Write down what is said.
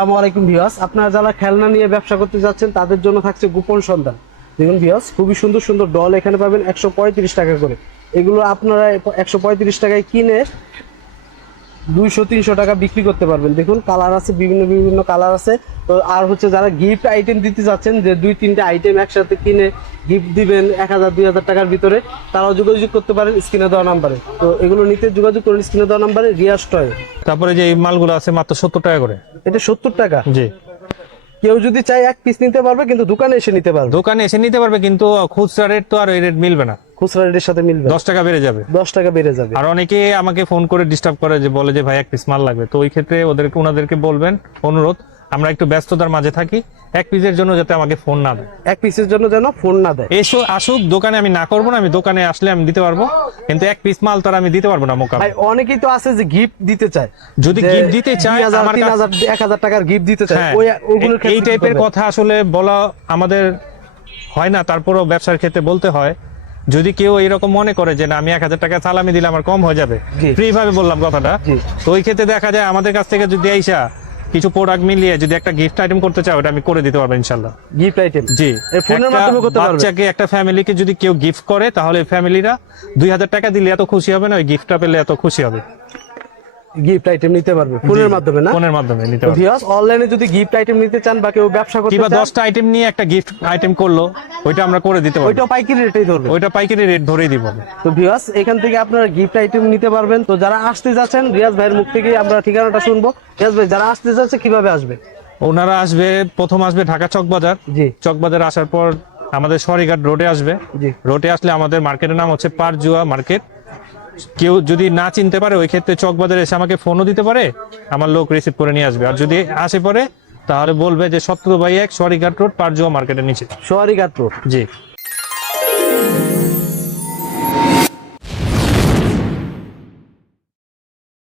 আসসালামু আলাইকুম ভিউয়ার্স, আপনারা যারা খেলনা নিয়ে ব্যবসা করতে যাচ্ছেন তাদের জন্য থাকছে গোপন সন্ধান। দেখুন ভিউয়ার্স, খুবই সুন্দর সুন্দর ডল এখানে পাবেন 135 টাকা করে। এগুলো আপনারা 135 টাকায় কিনে 200-300 টাকা বিক্রি করতে পারবেন। দেখুন কালার আছে, বিভিন্ন বিভিন্ন কালার আছে। তো আর হচ্ছে যারা গিফট আইটেম দিতে যাচ্ছেন, যে 2-3টা আইটেম একসাথে কিনে গিফট দিবেন 1000-2000 টাকার ভিতরে, তারাও যোগাযোগ করতে পারেন স্ক্রিনে দেওয়া নাম্বারে। তো এগুলো নিতে যোগাযোগ করুন স্ক্রিনে দেওয়া নাম্বারে, রিয়াজ টয়। তারপরে যে এই মালগুলো আছে মাত্র 70 টাকা করে। এটা 70 টাকা। জি, কেউ যদি চায় এক পিস নিতে পারবে, কিন্তু দোকানে এসে নিতে পারবে। দোকানে এসে নিতে পারবে, কিন্তু খুচরা রেট তো আর এই রেট মিলবে না, খুচরা রেটের সাথে মিলবে 10 টাকা বেড়ে যাবে। 10 টাকা বেড়ে যাবে। আর অনেকে আমাকে ফোন করে ডিস্টার্ব করে, যে বলে যে ভাই এক পিস মাল লাগবে। তো ওই ক্ষেত্রে ওনাদেরকে বলবেন, অনুরোধ, আমরা একটু ব্যস্ততার মাঝে থাকি, এক পিসের জন্য যাতে আমাকে ফোন না দেয়, এক পিসের জন্য যেন ফোন না দেয়। এসো আসুক দোকানে, আমি না করবো না, আমি দোকানে আসলে আমি দিতে পারবো, কিন্তু এক পিস মাল তো আর আমি দিতে পারবো না মোকাম। ভাই অনেকেই তো আছে যে গিফট দিতে চায়, যদি যে গিফট দিতে চায় 2000, আমার 3000, 1000 টাকার গিফট দিতে চায়, হ্যাঁ, ওগুলোর ক্ষেত্রে এই কি টাইপের করবেন? কথা আসলে বলা আমাদের হয় না, তারপরও ব্যবসার ক্ষেত্রে বলতে হয়। যদি কেউ এরকম মনে করে যে না আমি 1000 টাকা সালামি দিলে আমার কম হয়ে যাবে, জি। ফ্রি ভাবে বললাম কথাটা, জি। তো ওই ক্ষেত্রে দেখা যায় আমাদের কাছ থেকে যদি আইসা কিছু প্রোডাক্ট মিলিয়ে যদি একটা গিফট আইটেম করতে চাও, ওটা আমি করে দিতে পারবো ইনশাল্লাহ। গিফট আইটেম জি, এই ফোনের একটা মাধ্যমে করতে পারবে। বাচ্চাকে, একটা ফ্যামিলিকে যদি কেউ গিফট করে, তাহলে ফ্যামিলিরা 2000 টাকা দিলে এত খুশি হবে না, ওই গিফটটা পেলে এত খুশি হবে। গিফট আইটেম নিতে পারবে ফোনের মাধ্যমে, না? ফোনের মাধ্যমে নিতে তো পারবে। ভিউয়ার্স, অনলাইনে যদি গিফট আইটেম নিতে চান বা কেউ ব্যবসা করতে কিংবা চান, 10টা আইটেম নিয়ে একটা গিফট আইটেম করলো, ওইটা আমরা করে দিতে পারবো, ওইটাও পাইকারি রেটেই ধরবে। ওইটা পাইকারি রেট ধরেই দিব। তো ভিউয়ার্স, এখান থেকে আপনারা গিফট আইটেম নিতে পারবেন। তো যারা আসতে যাচ্ছেন, রিয়াজ ভাইয়ের মুখ থেকে আমরা ঠিকানাটা শুনবো। রিয়াজ ভাই, যারা আসতে যাচ্ছে কিভাবে আসবে? ওনারা আসবে, প্রথম আসবে ঢাকা চকবাজার। জি। চকবাজার আসার পর আমাদের সরিঘাট রোডে আসবে। জি। রোডে আসলে আমাদের মার্কেটের নাম হচ্ছে পারজুয়া মার্কেট। কেউ যদি না চিনতে পারে, ওই ক্ষেত্রে চকবাজারে এসে আমাকে ফোনও দিতে পারে, আমার লোক রিসিভ করে নিয়ে আসবে। আর যদি আসে পরে, তাহলে বলবে যে 17/1 সরিঘাট রোড, পারজুয়া মার্কেটের নিচে। সোয়ারিঘাট রোড। জি।